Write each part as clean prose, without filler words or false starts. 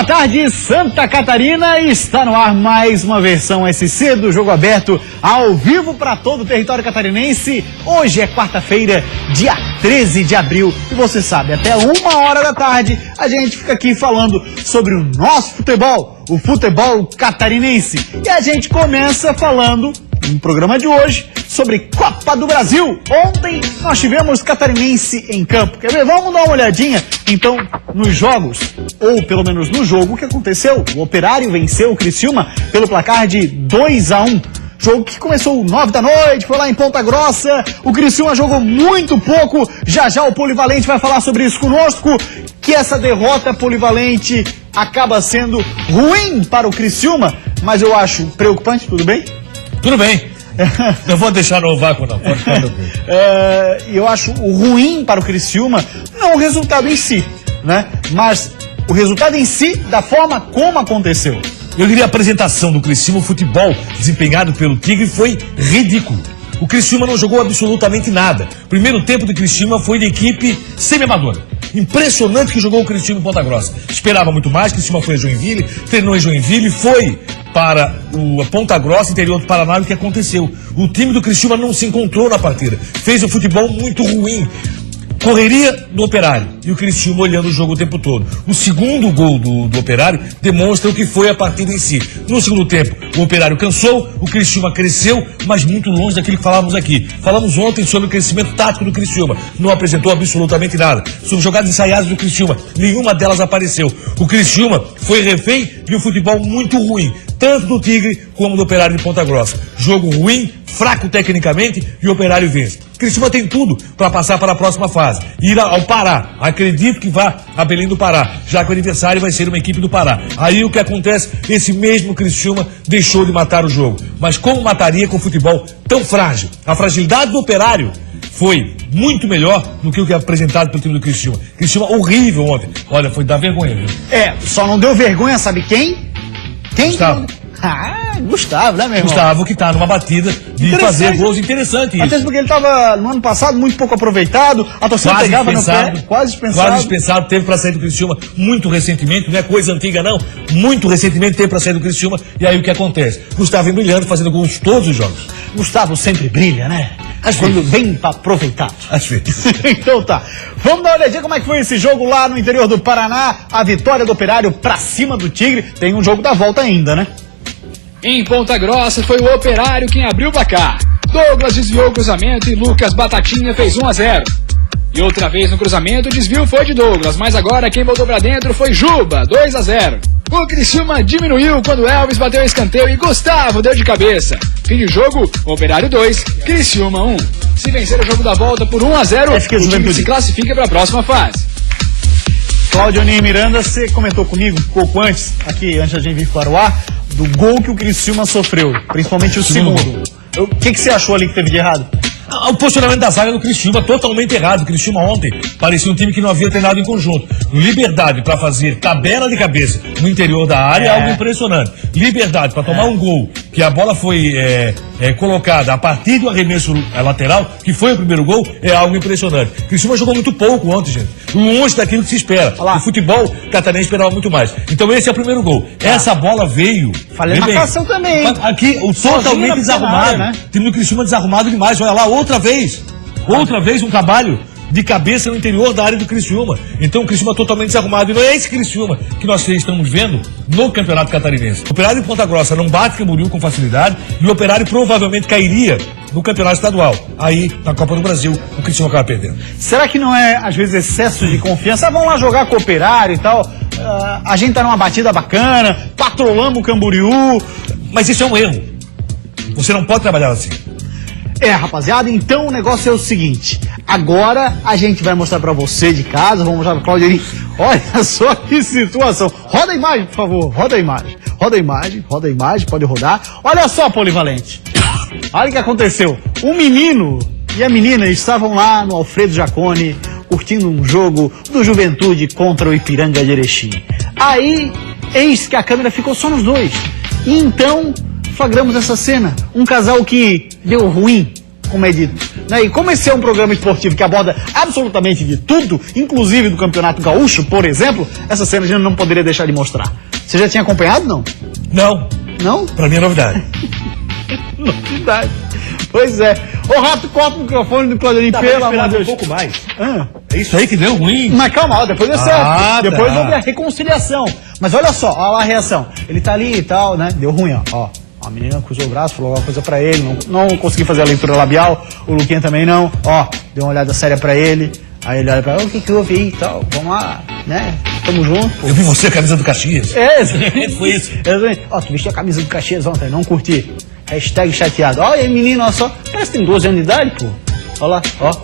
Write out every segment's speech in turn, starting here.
Boa tarde, Santa Catarina. Está no ar mais uma versão SC do Jogo Aberto, ao vivo para todo o território catarinense. Hoje é quarta-feira, dia 13 de abril. E você sabe, até 1h da tarde, a gente fica aqui falando sobre o nosso futebol, o futebol catarinense. E a gente começa falando, no programa de hoje, sobre Copa do Brasil. Ontem nós tivemos catarinense em campo. Quer ver? Vamos dar uma olhadinha, então, nos jogos, ou pelo menos no jogo, o que aconteceu. O Operário venceu o Criciúma pelo placar de 2-1. Jogo que começou 9 da noite, foi lá em Ponta Grossa. O Criciúma jogou muito pouco. Já já o Polivalente vai falar sobre isso conosco, que essa derrota polivalente acaba sendo ruim para o Criciúma, mas eu acho preocupante. Tudo bem? Tudo bem. Não vou deixar no vácuo, não. Pode ficar eu acho o ruim para o Criciúma, não o resultado em si, né? Mas o resultado em si, da forma como aconteceu. Eu diria a apresentação do Criciúma, o futebol desempenhado pelo Tigre foi ridículo. O Criciúma não jogou absolutamente nada. O primeiro tempo do Criciúma foi de equipe semi-amadora. Impressionante que jogou o Criciúma em Ponta Grossa. Esperava muito mais. Criciúma foi a Joinville, treinou em Joinville, foi para a Ponta Grossa, interior do Paraná. O que aconteceu? O time do Criciúma não se encontrou na partida. Fez um futebol muito ruim. Correria do Operário e o Criciúma olhando o jogo o tempo todo. O segundo gol do Operário demonstra o que foi a partida em si. No segundo tempo, o Operário cansou, o Criciúma cresceu, mas muito longe daquilo que falávamos aqui. Falamos ontem sobre o crescimento tático do Criciúma. Não apresentou absolutamente nada. Sobre jogadas ensaiadas do Criciúma, nenhuma delas apareceu. O Criciúma foi refém de um futebol muito ruim, tanto do Tigre como do Operário de Ponta Grossa. Jogo ruim, fraco tecnicamente, e o Operário vence. O Criciúma tem tudo para passar para a próxima fase, ir ao Pará. Acredito que vá a Belém do Pará, já que o adversário vai ser uma equipe do Pará. Aí o que acontece? Esse mesmo Criciúma deixou de matar o jogo. Mas como mataria com o futebol tão frágil? A fragilidade do Operário foi muito melhor do que o que é apresentado pelo time do Criciúma. Criciúma horrível ontem. Olha, foi dar vergonha, viu? Só não deu vergonha, sabe quem? Quem? Gustavo. Gustavo, né, meu irmão? Gustavo, que tá numa batida de fazer gols interessantes. Até porque ele tava no ano passado muito pouco aproveitado, a torcida pegava no pé, quase dispensado. Quase dispensado, teve pra sair do Criciúma muito recentemente, não é coisa antiga não, muito recentemente teve pra sair do Criciúma, e aí o que acontece? Gustavo vem brilhando, fazendo gols todos os jogos. Gustavo sempre brilha, né? Quando bem aproveitado. Às vezes. Então tá. Vamos dar uma olhadinha como é que foi esse jogo lá no interior do Paraná. A vitória do Operário pra cima do Tigre. Tem um jogo da volta ainda, né? Em Ponta Grossa foi o Operário quem abriu o placar. Douglas desviou o cruzamento e Lucas Batatinha fez 1-0. E outra vez no cruzamento o desvio foi de Douglas, mas agora quem voltou pra dentro foi Juba, 2-0. O Criciúma diminuiu quando Elvis bateu o escanteio e Gustavo deu de cabeça. Fim de jogo, Operário 2, Criciúma 1. Se vencer o jogo da volta por 1-0, o time se classifica para a próxima fase. Claudionir Miranda, você comentou comigo um pouco antes, aqui antes da gente vir para o ar, do gol que o Criciúma sofreu, principalmente o segundo. O que você achou ali que teve de errado? O posicionamento da zaga do Criciúma totalmente errado. O Criciúma ontem parecia um time que não havia treinado em conjunto. Liberdade para fazer tabela de cabeça no interior da área é algo impressionante. Liberdade para tomar um gol, que a bola foi colocada a partir do arremesso lateral, que foi o primeiro gol, é algo impressionante. O Criciúma jogou muito pouco ontem, gente. Longe daquilo que se espera. O futebol catarinense esperava muito mais. Então esse é o primeiro gol. Essa bola veio... Falei na marcação também. Aqui, totalmente desarrumado. Né? O time do Criciúma desarrumado demais. Olha lá, outra vez um trabalho de cabeça no interior da área do Criciúma. Então o Criciúma totalmente desarrumado. E não é esse Criciúma que nós estamos vendo no Campeonato Catarinense. O Operário de Ponta Grossa não bate Camboriú com facilidade e o Operário provavelmente cairia no Campeonato Estadual. Aí, na Copa do Brasil, o Criciúma acaba perdendo. Será que não é, às vezes, excesso de confiança? Vamos lá jogar com o Operário e tal. A gente tá numa batida bacana, patrolamos o Camboriú. Mas isso é um erro. Você não pode trabalhar assim. Rapaziada, então o negócio é o seguinte. Agora a gente vai mostrar pra você de casa, vamos mostrar pro Claudionir. Olha só que situação. Roda a imagem, por favor, roda a imagem. Roda a imagem, pode rodar. Olha só, Polivalente. Olha o que aconteceu. O menino e a menina estavam lá no Alfredo Jaconi, curtindo um jogo do Juventude contra o Ipiranga de Erechim. Aí, eis que a câmera ficou só nos dois. E então... flagramos essa cena, um casal que deu ruim, como é dito, Né? E como esse é um programa esportivo que aborda absolutamente de tudo, inclusive do Campeonato Gaúcho, por exemplo, essa cena a gente não poderia deixar de mostrar. Você já tinha acompanhado, não? Não. Não? Pra mim é novidade. Novidade. Pois é. Ô, Rato, corta o microfone do Claudinei, pelo amor de Deus. Um pouco mais. Ah. É isso aí que deu ruim. Mas calma, ó, depois deu certo. Depois tá. houve a reconciliação. Mas olha só, olha lá a reação. Ele tá ali e tal, né? Deu ruim, ó. A menina cruzou o braço, falou alguma coisa pra ele, não conseguiu fazer a leitura labial, o Luquinha também não. Ó, deu uma olhada séria pra ele. Aí ele olha pra ela, o que houve aí e tal? Vamos lá, né? Tamo junto. Eu vi você, a camisa do Caxias. Foi isso. Ó, tu vestiu a camisa do Caxias ontem, não curti. Hashtag chateado. Ó, e menino, ó só, parece que tem 12 anos de idade, pô. Ó lá, ó.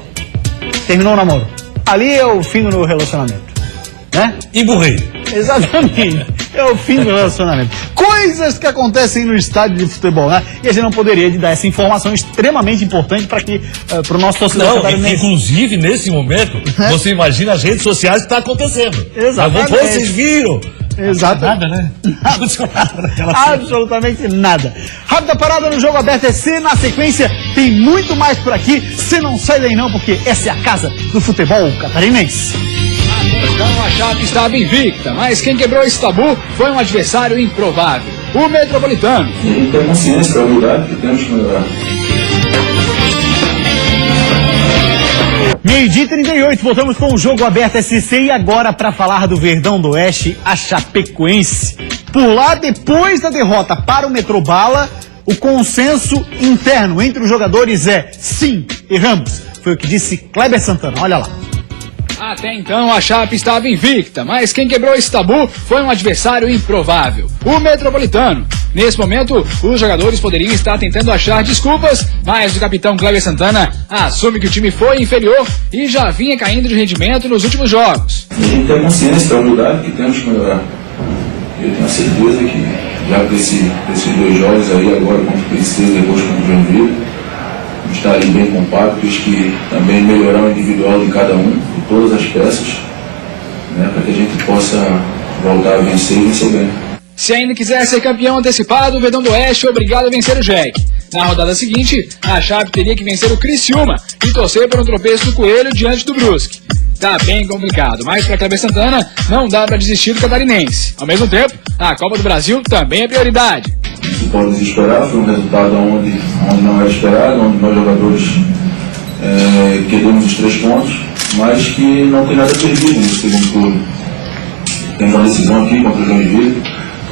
Terminou o namoro. Ali é o fim do relacionamento, né? Emburrei. Exatamente. É o fim do relacionamento. Coisas que acontecem no estádio de futebol, né? E a gente não poderia dar essa informação extremamente importante para o nosso torcedor catarinense. Inclusive, nesse momento, você imagina as redes sociais que está acontecendo. Exatamente. Mas vocês viram. Exato. Nada, né? Absolutamente nada. Rápida parada no Jogo Aberto EC. Na sequência, tem muito mais por aqui. Você não sai daí não, porque essa é a casa do futebol catarinense. Então a Chape estava invicta, mas quem quebrou esse tabu foi um adversário improvável, o Metropolitano. A gente tem consciência para mudar, que temos que melhorar. Meio-dia e 38, voltamos com o Jogo Aberto SC e agora para falar do Verdão do Oeste, a Chapecoense. Por lá, depois da derrota para o Metrobala, o consenso interno entre os jogadores é: sim, erramos. Foi o que disse Kleber Santana, olha lá. Até então a Chape estava invicta, mas quem quebrou esse tabu foi um adversário improvável, o Metropolitano. Nesse momento, os jogadores poderiam estar tentando achar desculpas, mas o capitão Kleber Santana assume que o time foi inferior e já vinha caindo de rendimento nos últimos jogos. A gente tem consciência para mudar, que temos que melhorar. Eu tenho certeza que já para esses 2 jogos aí, agora contra o Princesa e depois contra o Joinville, estar ali bem compactos, que também melhorar o individual de cada um, de todas as peças, né, para que a gente possa voltar a vencer e vencer bem. Se ainda quiser ser campeão antecipado, o Verdão do Oeste é obrigado a vencer o Jack. Na rodada seguinte, a Chape teria que vencer o Criciúma e torcer por um tropeço do Coelho diante do Brusque. Tá bem complicado, mas para Kleber Santana não dá para desistir do catarinense. Ao mesmo tempo, a Copa do Brasil também é prioridade. Não pode desesperar, foi um resultado onde não era esperado, onde nós jogadores queremos os 3 pontos, mas que não tem nada perdido nesse segundo turno. Temos uma decisão aqui contra o Joinville.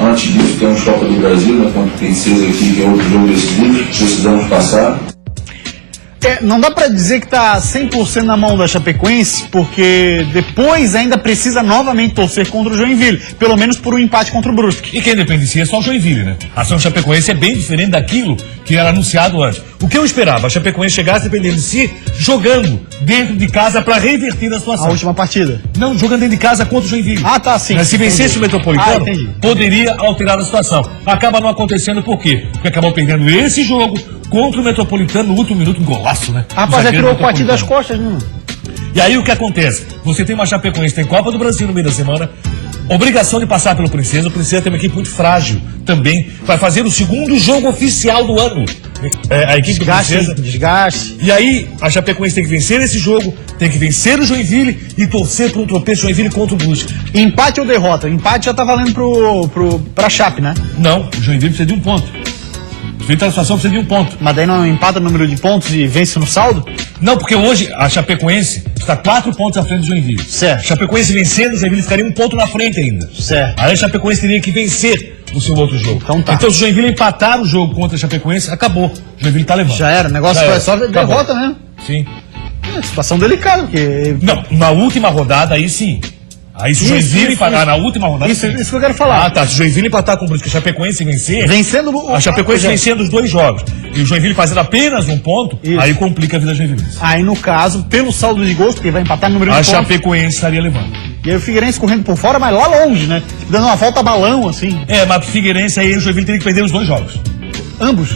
Antes disso, temos Copa do Brasil, né, contra o Princesa aqui, que é outro jogo decisivo, precisamos passar. Não dá pra dizer que tá 100% na mão da Chapecoense, porque depois ainda precisa novamente torcer contra o Joinville, pelo menos por um empate contra o Brusque. E quem depende de si é só o Joinville, né? A ação Chapecoense é bem diferente daquilo que era anunciado antes. O que eu esperava, a Chapecoense chegasse dependendo de si, jogando dentro de casa para reverter a situação. A última partida. Não, jogando dentro de casa contra o Joinville. Ah, tá, sim. Mas se vencesse o Metropolitano, poderia alterar a situação. Acaba não acontecendo por quê? Porque acabou perdendo esse jogo contra o Metropolitano no último minuto, um golaço, né? Rapaz, já tirou o partido das costas, né? E aí o que acontece? Você tem uma Chapecoense, tem Copa do Brasil no meio da semana, obrigação de passar pelo Princesa. O Princesa tem uma equipe muito frágil também. Vai fazer o segundo jogo oficial do ano. A equipe do Princesa. Desgaste. E aí a Chapecoense tem que vencer esse jogo, tem que vencer o Joinville e torcer para um tropeço Joinville contra o Brusque. Empate ou derrota? Empate já tá valendo pra Chape, né? Não, o Joinville precisa de 1 ponto. Feita a situação, precisa de 1 ponto. Mas daí não empata o número de pontos e vence no saldo? Não, porque hoje a Chapecoense está 4 pontos à frente do Joinville. Certo. A Chapecoense vencendo, o Joinville ficaria 1 ponto na frente ainda. Certo. Aí a Chapecoense teria que vencer o seu outro jogo. Então tá. Então se o Joinville empatar o jogo contra a Chapecoense, acabou. O Joinville está levando. Já era, o negócio foi só derrota mesmo. Sim. Situação delicada, porque... Não, na última rodada aí sim. Aí se o Joinville empatar na última rodada... Isso que eu quero falar. Ah, tá. Se o Joinville empatar com o Brusque, a Chapecoense vencer... Vencendo a Chapecoense vencendo os 2 jogos. E o Joinville fazendo apenas 1 ponto, aí complica a vida do Joinville. Aí, no caso, pelo saldo de gols, porque vai empatar no número de pontos... A Chapecoense estaria levando. E aí o Figueirense correndo por fora, mas lá longe, né? Dando uma volta balão, assim. Mas o Figueirense aí o Joinville teria que perder os 2 jogos. Ambos.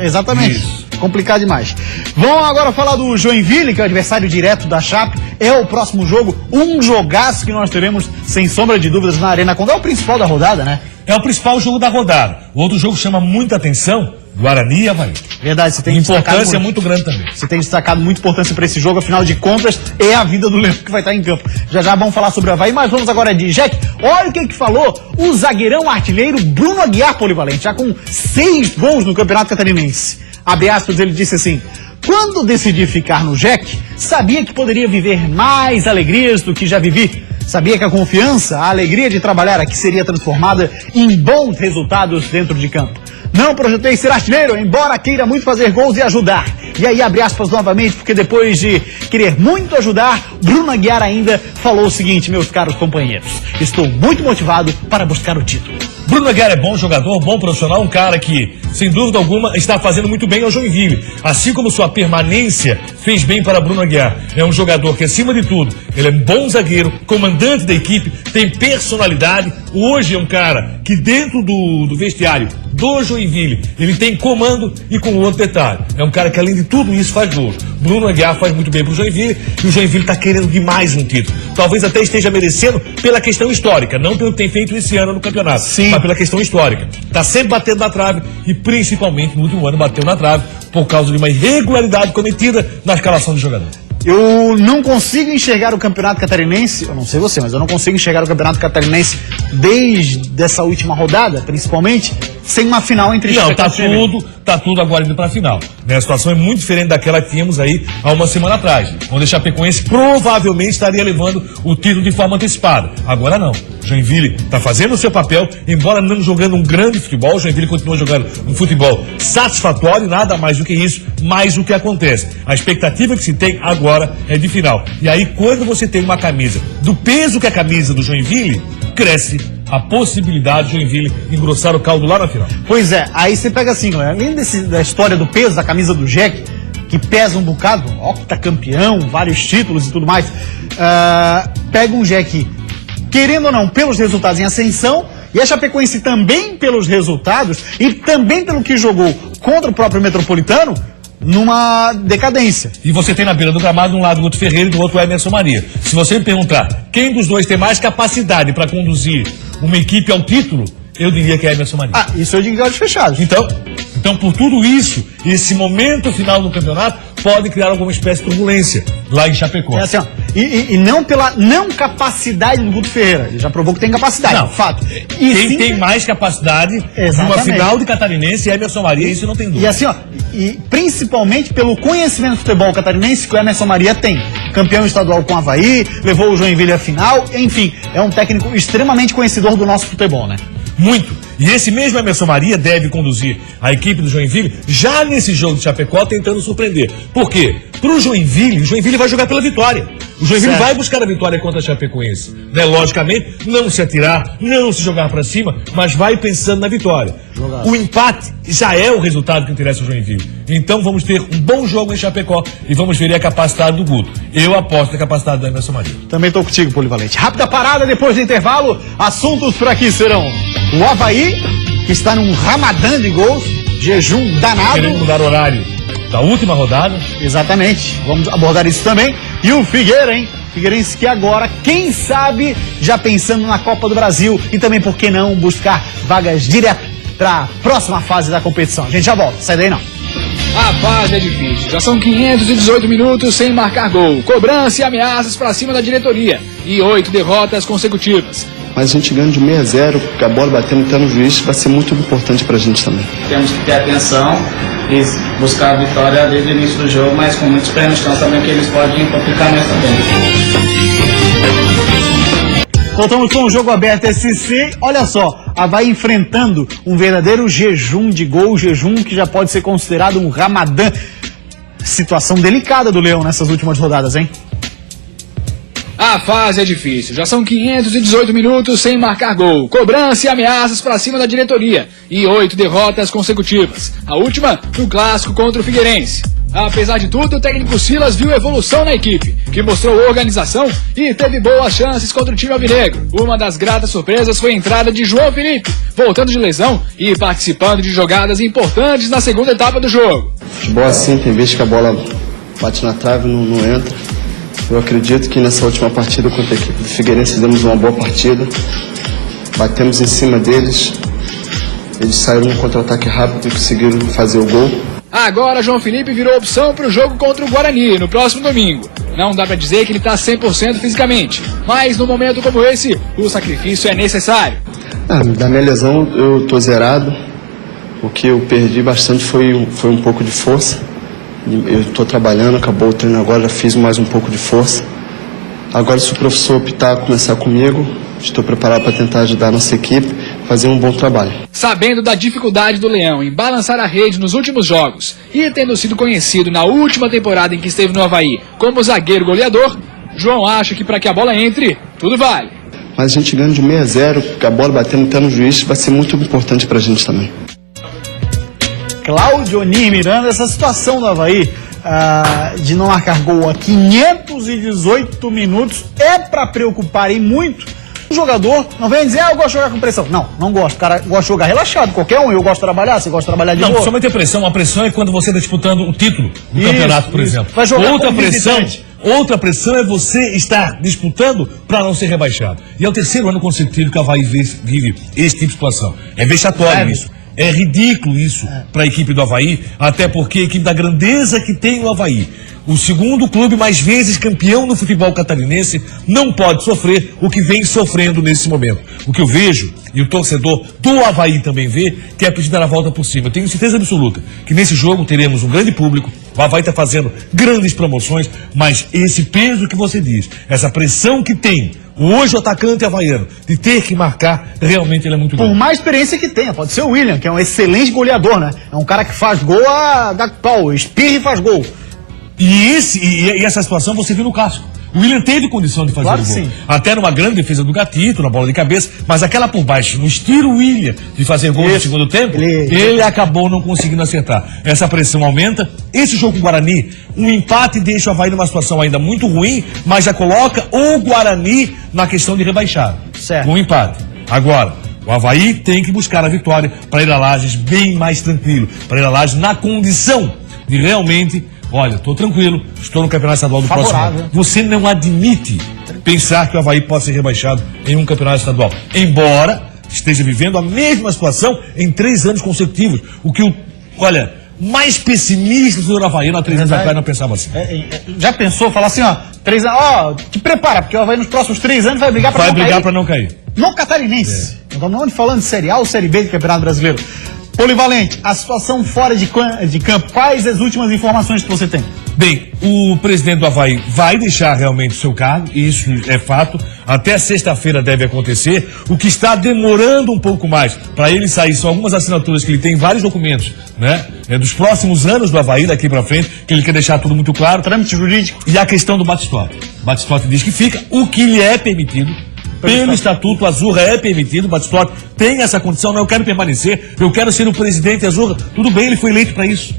Exatamente. Isso. Complicado demais. Vamos agora falar do Joinville, que é o adversário direto da Chape. É o próximo jogo, um jogaço que nós teremos, sem sombra de dúvidas, na Arena Condá. É o principal da rodada, né? É o principal jogo da rodada. O outro jogo que chama muita atenção Guarani e Avaí. Verdade, você tem Importância muito grande também. Você tem destacado muita importância para esse jogo, afinal de contas, é a vida do Leão que vai estar em campo. Já já vamos falar sobre o Avaí, mas vamos agora de Jack. Olha o que falou o zagueirão artilheiro Bruno Aguiar Polivalente, já com 6 gols no Campeonato Catarinense. Abre aspas, ele disse assim: quando decidi ficar no Jack, sabia que poderia viver mais alegrias do que já vivi. Sabia que a confiança, a alegria de trabalhar aqui seria transformada em bons resultados dentro de campo. Não projetei ser artilheiro, embora queira muito fazer gols e ajudar. E aí abre aspas novamente, porque depois de querer muito ajudar, Bruno Aguiar ainda falou o seguinte: meus caros companheiros, estou muito motivado para buscar o título. Bruno Aguiar é bom jogador, bom profissional, um cara que, sem dúvida alguma, está fazendo muito bem ao Joinville. Assim como sua permanência fez bem para Bruno Aguiar. É um jogador que, acima de tudo, ele é um bom zagueiro, comandante da equipe, tem personalidade. Hoje é um cara que, dentro do vestiário do Joinville, ele tem comando e com outro detalhe. É um cara que, além de tudo isso, faz gol. Bruno Aguiar faz muito bem para o Joinville e o Joinville está querendo demais um título. Talvez até esteja merecendo pela questão histórica, não pelo que tem feito esse ano no campeonato. Sim. Mas pela questão histórica. Está sempre batendo na trave e principalmente no último ano bateu na trave por causa de uma irregularidade cometida na escalação do jogador. Eu não consigo enxergar o Campeonato Catarinense, eu não sei você, mas eu não consigo enxergar o Campeonato Catarinense desde essa última rodada, principalmente, sem uma final entre Chapecoense. Não, tá tudo agora indo pra final. Né? A situação é muito diferente daquela que tínhamos aí há uma semana atrás, onde a Chapecoense provavelmente estaria levando o título de forma antecipada. Agora não. Joinville está fazendo o seu papel, embora não jogando um grande futebol, o Joinville continua jogando um futebol satisfatório, nada mais do que isso, mas o que acontece? A expectativa que se tem agora é de final. E aí, quando você tem uma camisa do peso que é a camisa do Joinville, cresce a possibilidade de Joinville engrossar o caldo lá na final. Pois é, aí você pega assim, além da história do peso da camisa do Jack, que pesa um bocado, octacampeão, vários títulos e tudo mais, pega um Jack, querendo ou não, pelos resultados em ascensão, e a Chapecoense também pelos resultados, e também pelo que jogou contra o próprio Metropolitano, numa decadência. E você tem na beira do gramado, de um lado o Guto Ferreira e do outro o Emerson Maria. Se você me perguntar quem dos dois tem mais capacidade para conduzir uma equipe ao título, eu diria que é Emerson Maria. Isso eu digo de olhos fechados. Então, por tudo isso, esse momento final do campeonato pode criar alguma espécie de turbulência lá em Chapecó. É assim, ó, e não pela não capacidade do Guto Ferreira. Ele já provou que tem capacidade, não, fato. Quem tem mais capacidade numa final de Catarinense é Emerson Maria, isso não tem dúvida. E assim, ó, e principalmente pelo conhecimento do futebol catarinense que o Emerson Maria tem. Campeão estadual com o Avaí, levou o Joinville à final, enfim, é um técnico extremamente conhecedor do nosso futebol, né? Muito. E esse mesmo Emerson Maria deve conduzir a equipe do Joinville já nesse jogo de Chapecó, tentando surpreender. Por quê? Pro Joinville, o Joinville vai jogar pela vitória. O Joinville vai buscar a vitória contra a Chapecoense. Né? Logicamente, não se atirar, não se jogar para cima, mas vai pensando na vitória. O empate já é o resultado que interessa ao Joinville. Então vamos ter um bom jogo em Chapecó e vamos ver a capacidade do Guto. Eu aposto na capacidade do Emerson Maria. Também estou contigo, Polivalente. Rápida parada depois do intervalo. Assuntos por aqui serão o Avaí, que está num ramadã de gols, jejum danado. Querendo mudar o horário da última rodada. Exatamente, vamos abordar isso também. E o Figueira, hein? Figueirense que agora, quem sabe, já pensando na Copa do Brasil e também, por que não, buscar vagas direto para a próxima fase da competição. A gente já volta, sai daí não. A fase é difícil, já são 518 minutos sem marcar gol, cobrança e ameaças para cima da diretoria e 8 derrotas consecutivas. Mas a gente ganhando de 6-0, com a bola batendo até no juiz, vai ser muito importante pra gente também. Temos que ter atenção e buscar a vitória desde o início do jogo, mas com muitos pés no chão também, que eles podem complicar mais também. Voltamos com o Jogo Aberto SC. Olha só, vai enfrentando um verdadeiro jejum de gol, jejum que já pode ser considerado um ramadã. Situação delicada do Leão nessas últimas rodadas, hein? A fase é difícil, já são 518 minutos sem marcar gol, cobrança e ameaças para cima da diretoria e 8 derrotas consecutivas. A última no clássico contra o Figueirense. Apesar de tudo, o técnico Silas viu evolução na equipe, que mostrou organização e teve boas chances contra o time alvinegro. Uma das gratas surpresas foi a entrada de João Felipe, voltando de lesão e participando de jogadas importantes na segunda etapa do jogo. Futebol assim, tem vezes que a bola bate na trave e não entra. Eu acredito que nessa última partida contra a equipe do Figueirense fizemos uma boa partida. Batemos em cima deles. Eles saíram no contra-ataque rápido e conseguiram fazer o gol. Agora João Felipe virou opção para o jogo contra o Guarani no próximo domingo. Não dá para dizer que ele está 100% fisicamente, mas num momento como esse, o sacrifício é necessário. Da minha lesão eu tô zerado. O que eu perdi bastante foi um pouco de força. Eu estou trabalhando, acabou o treino agora, já fiz mais um pouco de força. Agora, se o professor optar começar comigo, estou preparado para tentar ajudar a nossa equipe a fazer um bom trabalho. Sabendo da dificuldade do Leão em balançar a rede nos últimos jogos e tendo sido conhecido na última temporada em que esteve no Avaí como zagueiro goleador, João acha que para que a bola entre, tudo vale. Mas a gente ganha de 6-0, porque a bola batendo até no juiz vai ser muito importante para a gente também. Cláudio Onir Miranda, essa situação do Avaí de não marcar gol a 518 minutos é para preocupar e muito. O jogador não vem dizer, eu gosto de jogar com pressão. Não gosto. O cara gosta de jogar relaxado, qualquer um. Eu gosto de trabalhar, você gosta de trabalhar de boa. Não, somente a pressão. A pressão é quando você está disputando o título do campeonato, por exemplo. Vai jogar Outra pressão é você estar disputando para não ser rebaixado. E é o terceiro ano consecutivo que o Avaí vive esse tipo de situação. É vexatório isso. É ridículo isso para a equipe do Avaí, até porque a equipe da grandeza que tem o Avaí, o segundo clube mais vezes campeão no futebol catarinense, não pode sofrer o que vem sofrendo nesse momento. O que eu vejo, e o torcedor do Avaí também vê, que é pedir dar a volta por cima. Eu tenho certeza absoluta que nesse jogo teremos um grande público, o Avaí está fazendo grandes promoções, mas esse peso que você diz, essa pressão que tem hoje o atacante havaiano, de ter que marcar, realmente ele é muito grande. Por mais experiência que tenha, pode ser o William, que é um excelente goleador, né? É um cara que faz gol a dar pau, espirra e faz gol. E essa situação você viu no Casco. O William teve condição de fazer o gol. Sim. Até numa grande defesa do Gatito, na bola de cabeça, mas aquela por baixo, no estilo William de fazer gol no segundo tempo, ele acabou não conseguindo acertar. Essa pressão aumenta. Esse jogo com o Guarani, um empate deixa o Avaí numa situação ainda muito ruim, mas já coloca o Guarani na questão de rebaixar. Certo. Um empate. Agora, o Avaí tem que buscar a vitória para ir a Lages bem mais tranquilo, para ir a Lages na condição de realmente... Olha, estou tranquilo, estou no campeonato estadual do próximo ano. Você não admite pensar que o Avaí pode ser rebaixado em um campeonato estadual, embora esteja vivendo a mesma situação em 3 anos consecutivos. O que mais pessimista do Avaí há 3 anos atrás não pensava assim. Já pensou, falar assim, 3 anos, te prepara, porque o Avaí nos próximos 3 anos vai brigar para não cair. No catarinense. Não estamos falando de Série A ou Série B do Campeonato Brasileiro. Polivalente, a situação fora de campo, quais as últimas informações que você tem? Bem, o presidente do Avaí vai deixar realmente o seu cargo, isso é fato, até sexta-feira deve acontecer. O que está demorando um pouco mais para ele sair são algumas assinaturas que ele tem, vários documentos, né? Dos próximos anos do Avaí, daqui para frente, que ele quer deixar tudo muito claro. Trâmite jurídico. E a questão do Batistotti. Batistotti diz que fica, o que lhe é permitido. Pelo Estatuto Azurra é permitido, o Batistotti tem essa condição, não, eu quero permanecer, eu quero ser o presidente Azurra. Tudo bem, ele foi eleito para isso.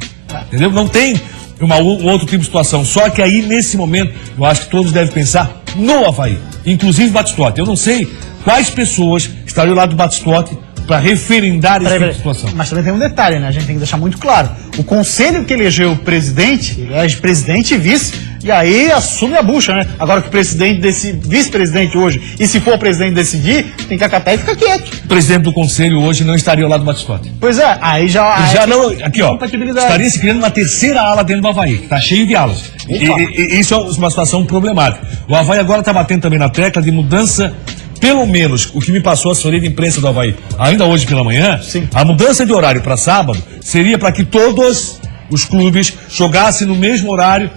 Entendeu? Não tem um outro tipo de situação. Só que aí, nesse momento, eu acho que todos devem pensar no Avaí, inclusive o Batistotti. Eu não sei quais pessoas estariam lá do Batistotti para referendar esse tipo de situação. Mas também tem um detalhe, né? A gente tem que deixar muito claro. O conselho que elegeu o presidente, ele elege presidente e vice, e aí assume a bucha, né? Agora que o presidente vice-presidente hoje, e se for o presidente decidir, tem que acatar e ficar quieto. O presidente do conselho hoje não estaria ao lado do Batistotti. Pois é, aí já não, aqui ó, estaria se criando uma terceira ala dentro do Avaí, que tá cheio de alas. E isso é uma situação problemática. O Avaí agora tá batendo também na tecla de mudança. Pelo menos, o que me passou a assessoria de imprensa do Avaí, ainda hoje pela manhã, sim, a mudança de horário para sábado seria para que todos os clubes jogassem no mesmo horário,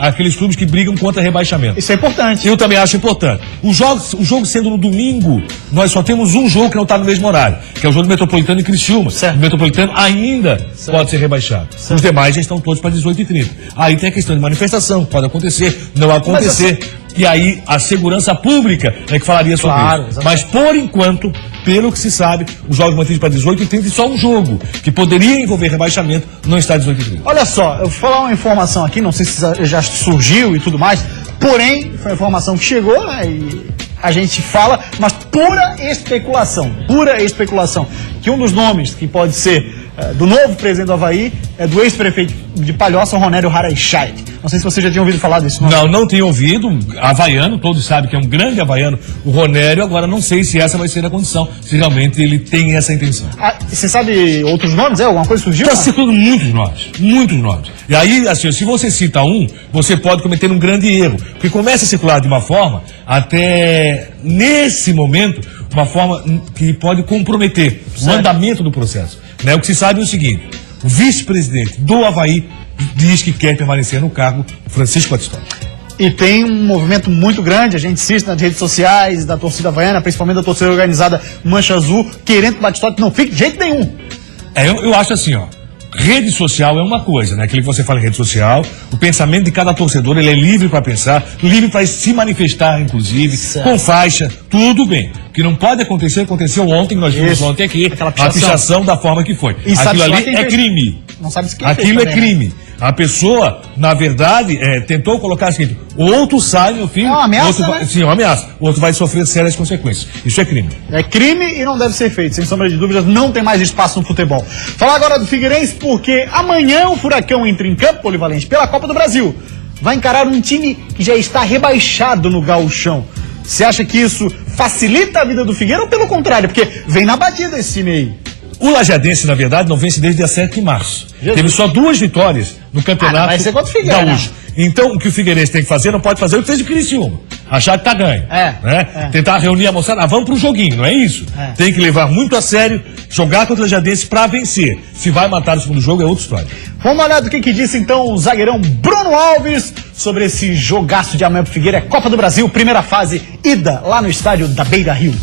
aqueles clubes que brigam contra rebaixamento. Isso é importante. Eu também acho importante. O jogo sendo no domingo, nós só temos um jogo que não está no mesmo horário, que é o jogo do Metropolitano e Criciúma. Certo. O Metropolitano ainda pode ser rebaixado. Certo. Os demais já estão todos para 18h30. Aí tem a questão de manifestação, pode acontecer, não acontecer. E aí a segurança pública é que falaria sobre isso. Exatamente. Mas por enquanto, pelo que se sabe, os jogos mantidos para 18h30 e só um jogo que poderia envolver rebaixamento não está 18h30. Olha só, eu vou falar uma informação aqui, não sei se já surgiu e tudo mais, porém, foi uma informação que chegou, né, e a gente fala, mas pura especulação, que um dos nomes que pode ser do novo presidente do Avaí, do ex-prefeito de Palhoça, Ronério Haraischeit. Não sei se você já tinha ouvido falar disso. Não tinha ouvido. Havaiano, todos sabem que é um grande havaiano, o Ronério. Agora não sei se essa vai ser a condição, se realmente ele tem essa intenção. Você sabe outros nomes? Alguma coisa surgiu? Está citando muitos nomes. E aí, assim, se você cita um, você pode cometer um grande erro, porque começa a circular de uma forma, até nesse momento, uma forma que pode comprometer o andamento do processo. Né? O que se sabe é o seguinte: o vice-presidente do Avaí diz que quer permanecer no cargo, Francisco Batistotti. E tem um movimento muito grande, a gente assiste nas redes sociais da torcida havaiana, principalmente da torcida organizada Mancha Azul, querendo que o Batistotti não fique de jeito nenhum. Eu acho assim, ó. Rede social é uma coisa, né? Aquilo que você fala em rede social, o pensamento de cada torcedor, ele é livre para pensar, livre para se manifestar, inclusive, com faixa, tudo bem. O que não pode acontecer, aconteceu ontem, nós vimos ontem aqui, a pichação da forma que foi. Aquilo ali é crime. Não sabe se aquilo é crime. A pessoa, na verdade, tentou colocar o seguinte: ou tu sai, meu filho, é uma ameaça, outro né? Sim, é uma ameaça. O outro vai sofrer sérias consequências. Isso é crime. É crime e não deve ser feito. Sem sombra de dúvidas, não tem mais espaço no futebol. Falar agora do Figueirense, porque amanhã o Furacão entra em campo, Polivalente, pela Copa do Brasil. Vai encarar um time que já está rebaixado no gauchão. Você acha que isso facilita a vida do Figueira ou pelo contrário? Porque vem na batida esse time aí. O Lajadense, na verdade, não vence desde dia 7 de março. Jesus. Teve só 2 vitórias no campeonato vai ser contra o Figueira, gaúcho. Então, o que o Figueirense tem que fazer, não pode fazer o que fez o Criciúma. Achar que tá ganho. Tentar reunir a moçada. Vamos pro joguinho, não é isso? Tem que levar muito a sério, jogar contra o Lajadense pra vencer. Se vai matar o segundo jogo, é outra história. Vamos olhar do que disse, então, o zagueirão Bruno Alves sobre esse jogaço de amanhã pro Figueira. Copa do Brasil, primeira fase, ida lá no estádio da Beira Rio.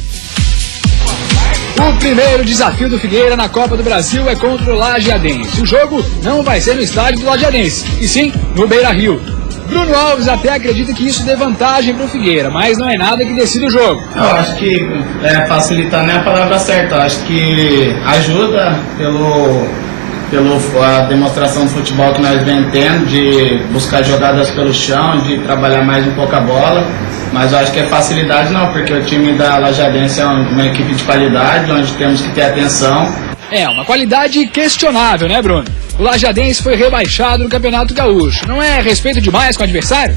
O primeiro desafio do Figueira na Copa do Brasil é contra o Lajeadense. O jogo não vai ser no estádio do Lajeadense, e sim no Beira-Rio. Bruno Alves até acredita que isso dê vantagem para o Figueira, mas não é nada que decida o jogo. Eu acho que facilitar não é a palavra certa. Eu acho que ajuda pela demonstração de futebol que nós vem tendo, de buscar jogadas pelo chão, de trabalhar mais um pouco a bola. Mas eu acho que é facilidade não, porque o time da Lajadense é uma equipe de qualidade, onde temos que ter atenção. É uma qualidade questionável, né, Bruno? O Lajadense foi rebaixado no Campeonato Gaúcho. Não é respeito demais com o adversário?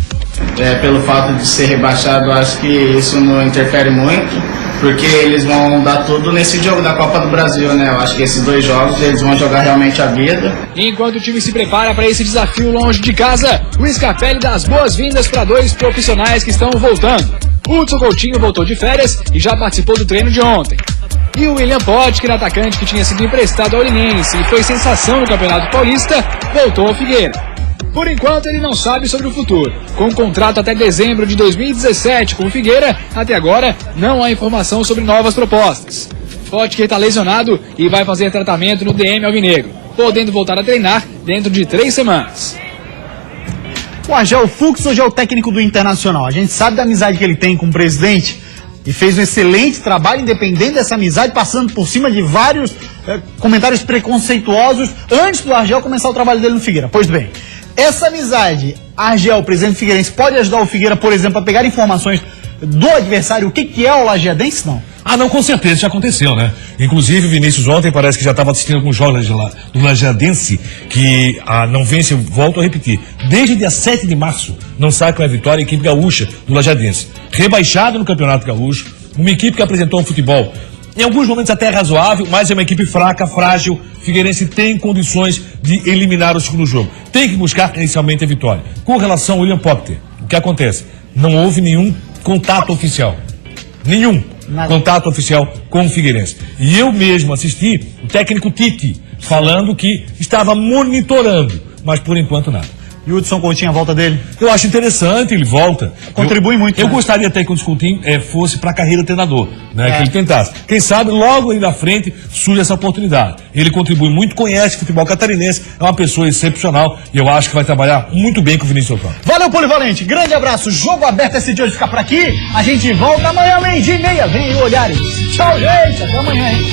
Pelo fato de ser rebaixado, eu acho que isso não interfere muito, porque eles vão dar tudo nesse jogo da Copa do Brasil, né? Eu acho que esses 2 jogos eles vão jogar realmente a vida. Enquanto o time se prepara para esse desafio longe de casa, o Scarpelli dá as boas-vindas para 2 profissionais que estão voltando. O Hudson Coutinho voltou de férias e já participou do treino de ontem. E o William Potker, atacante que tinha sido emprestado ao Linense e foi sensação no Campeonato Paulista, voltou ao Figueira. Por enquanto, ele não sabe sobre o futuro. Com um contrato até dezembro de 2017 com o Figueira, até agora não há informação sobre novas propostas. Potker está lesionado e vai fazer tratamento no DM alvinegro, podendo voltar a treinar dentro de 3 semanas. O Argel Fux hoje é o técnico do Internacional. A gente sabe da amizade que ele tem com o presidente e fez um excelente trabalho, independente dessa amizade, passando por cima de vários comentários preconceituosos antes do Argel começar o trabalho dele no Figueira. Pois bem, essa amizade, Argel, presidente Figueirense, pode ajudar o Figueira, por exemplo, a pegar informações do adversário, o que é o Lajeadense, não? Não, com certeza, já aconteceu, né? Inclusive, o Vinícius ontem parece que já estava assistindo alguns jogos do Lajeadense, que não vence, volto a repetir, desde dia 7 de março não sai com a vitória a equipe gaúcha do Lajeadense. Rebaixado no Campeonato Gaúcho, uma equipe que apresentou um futebol em alguns momentos até razoável, mas é uma equipe fraca, frágil. Figueirense tem condições de eliminar o segundo jogo. Tem que buscar inicialmente a vitória. Com relação ao William Potker, o que acontece? Não houve nenhum contato oficial. Nenhum contato oficial com o Figueirense. E eu mesmo assisti o técnico Tite falando que estava monitorando, mas por enquanto nada. E o Hudson Coutinho, a volta dele? Eu acho interessante, ele volta. Contribui muito. Eu gostaria até que o Hudson Coutinho fosse para a carreira de treinador, né? Que ele tentasse. Quem sabe logo aí na frente surge essa oportunidade. Ele contribui muito, conhece o futebol catarinense, é uma pessoa excepcional e eu acho que vai trabalhar muito bem com o Vinícius Otávio. Valeu, Polivalente. Grande abraço. Jogo aberto esse dia de ficar por aqui. A gente volta amanhã, 12:30. Vem aí, Olhares. Tchau, gente. Até amanhã, hein?